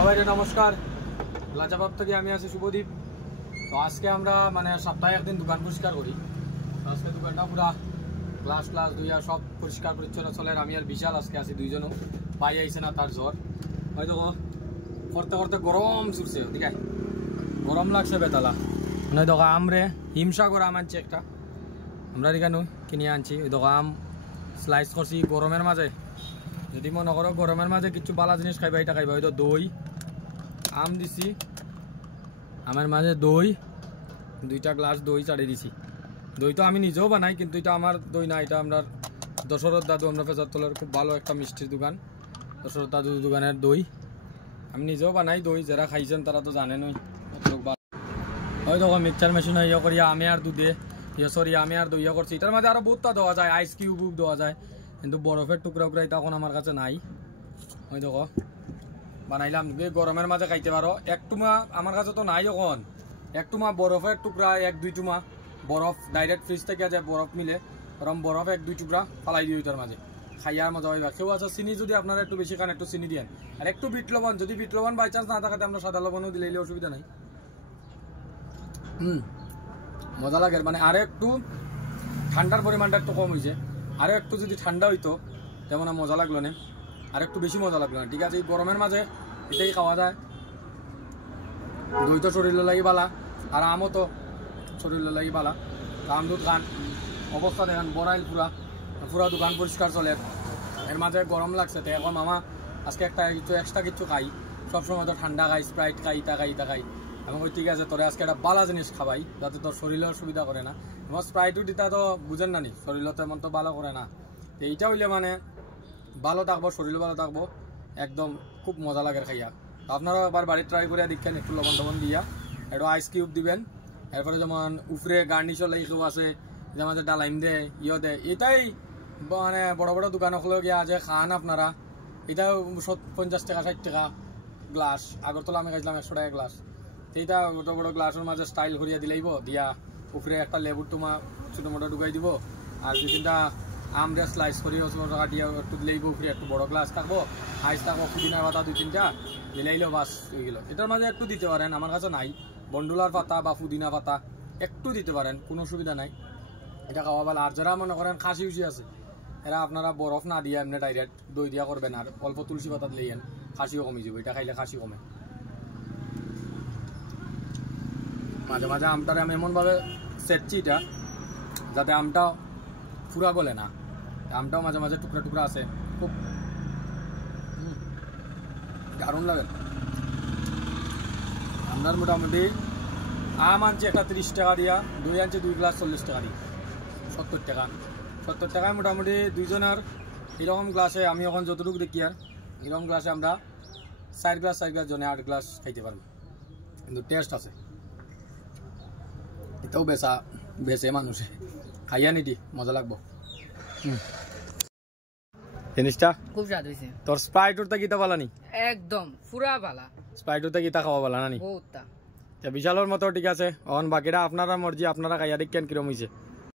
সবাইকে নমস্কার। লাজাবাব থেকে আমি আছি শুভদীপ। তো আজকে আমরা মানে সপ্তাহে একদিন দোকান পরিষ্কার করি। আজকে দোকানটা পুরা গ্লাস ক্লাস দুইয়া সব পরিষ্কার পরিচ্ছন্ন চলে। আমি আর বিশাল আজকে আছি দুইজনও। পাই আইছে না তার জ্বর হয়তো করতে করতে গরম চুরছে, ঠিক আছে গরম লাগছে বেতালা। মানে দেখো আমরে হিমসাগর আম আনছি একটা, আমরা এখানে কিনে আনছি। ওই দেখো আম স্লাইস করছি গরমের মাঝে। যদি মনে করো গরমের মাঝে কিছু বালা জিনিস খাইবা, এটা খাইবা। হয়তো দই আম দিছি, আমের মাঝে দই, দুইটা গ্লাস দই চাড়িয়ে দিছি। দই তো আমি নিজেও বানাই, কিন্তু এটা আমার দই না, এটা আমরা দশরথ দাদু, আমরা ফেজারতলার খুব ভালো একটা মিষ্টির দোকান, দশরথ দাদু দোকানের দই আমি নিজেও বানাই। দই যারা খাইছেন তারা তো জানেনই। ওই দেখো মিক্সচার মেশিনে ইয়ে করিয়া আমি আর দুধে সরি আমি আর দইয়া করছি। এটার মাঝে আরো বহুতটা দেওয়া যায়, আইস কিউব দেওয়া যায়, কিন্তু বরফের টুকরা টুকরা এটা এখন আমার কাছে নাই। ওই দেখো বানাইলাম, গরমের মাঝে খাইতে পারো। এক টুমা আমার কাছে তো নাই, এখন এক টুমা বরফের টুকরা, এক দুই টুমা বরফ ডাইরেক্ট ফ্রিজ থেকে যায়, বরফ মিলে গরম বরফ এক দুই টুকরা ফালাই দিই ওইটার মাঝে, খাইয়ার মজা হইবা। কেউ আছে চিনি যদি আপনারা একটু বেশি খান একটু চিনি দিয়েন, আর একটু বিট লবণ, যদি বিট লবণ বাই চান্স না থাকাতে আমরা সাদা লবণও দিলে অসুবিধা নাই। মজা লাগে। মানে আরো একটু ঠান্ডার পরিমাণটা একটু কম হয়েছে, আরো একটু যদি ঠান্ডা হইতো তেমন মজা লাগলো না, আর একটু বেশি মজা লাগলো না। ঠিক আছে, এই গরমের মাঝে এটাই খাওয়া যায়। দই তো শরীরের লাগি বালা, আর আমও তো শরীরের লাগি বালা। আম দুধ খান, অবস্থা দেখেন বড়াইল পুরা পুরা দোকান পরিষ্কার চলে। এর মাঝে গরম লাগছে, তো এখন মামা আজকে একটা কিছু এক্সট্রা কিছু খাই। সবসময় তো ঠান্ডা খাই, স্প্রাইট খাই, ইটা খাই, ইটা খাই। এবং ওই ঠিক আছে তোরে আজকে একটা বালা জিনিস খাবাই, যাতে তোর শরীরের সুবিধা করে না। এবং স্প্রাইটও দিতা তো বুঝেন না নি, শরীরও তেমন তো ভালো করে না। তো এইটা হইলে মানে ভালো থাকবো, শরীরও ভালো থাকবো, একদম খুব মজা লাগে খাইয়া। তো আপনারাও আবার বাড়ি ট্রাই করে দেখেন, একটু লবণ টবণ দিয়া একটু আইস কিউব দিবেন। এরপরে যেমন উপরে গার্নিশও লাইকেও আছে, যে আমাদের ডালাইম দেয়, ইয়ে দেয়। এটাই মানে বড় বড় দোকানগুলো গিয়া যে খান আপনারা, এটাও 50 টাকা 60 টাকা গ্লাস। আগরতলা আমি খাইছিলাম 100 টাকা গ্লাস। এইটা বড় বড় গ্লাসের মাঝে স্টাইল করিয়া দিলেইব, দিয়া উপরে একটা লেবুর তোমা ছোটো মোটো ঢুকাই দিব, আর দুই তিনটা আমরে স্লাইস করিও টাকা দিয়ে একটু দিলেইব। উপরে একটু বড় গ্লাস থাকবো, আইস থাকবো, পুদিনা পাতা দুই তিনটা দিলেইলো, বাস হয়ে গেল। এটার মাঝে একটু দিতে পারেন, আমার কাছে নাই বন্ডুলার পাতা বা পুদিনা পাতা, একটু দিতে পারেন, কোনো অসুবিধা নাই। এটা খাওয়া ভালো। আর যারা মনে করেন খাসি উসি আছে, এরা আপনারা বরফ না দিয়ে এমনি ডাইরেক্ট দই দিয়া করবেন, আর অল্প তুলসী পাতা দিলেন, খাসিও কমে যাবে। এটা খাইলে খাসি কমে। মাঝে মাঝে আমটারে আমি এমনভাবে সেটছি এটা, যাতে আমটা পুরা গলে না। আমটাও মাঝে মাঝে টুকরা টুকরা আছে, খুব দারুণ লাগে। আপনার মোটামুটি আম আনছি একটা 30 টাকা দিয়া, দই আনছি 2 গ্লাস 40 টাকা দিয়ে, 70 টাকা। 70 টাকায় মোটামুটি দুইজনের এরকম গ্লাসে, আমি এখন যতটুকু দেখি আর এরকম গ্লাসে আমরা 4 গ্লাস জনে 8 গ্লাস খাইতে পারবো, কিন্তু টেস্ট আছে। এটাও বেচে মানুষে, খাইয়া নিটি মজা লাগবো। জিনিসটা খুব স্বাদ হইছে। তোর স্প্রাইটুর তা কিতা বালা নি? একদম পুরা বালা। স্প্রাইটুর তা কিতা খাওয়া বালা না নি? বহুতটা। বিশালের মতো ঠিক আছে। এখন বাকিটা আপনারা মর্জি, আপনারা খাইয়া দেখেন কিরম হইছে।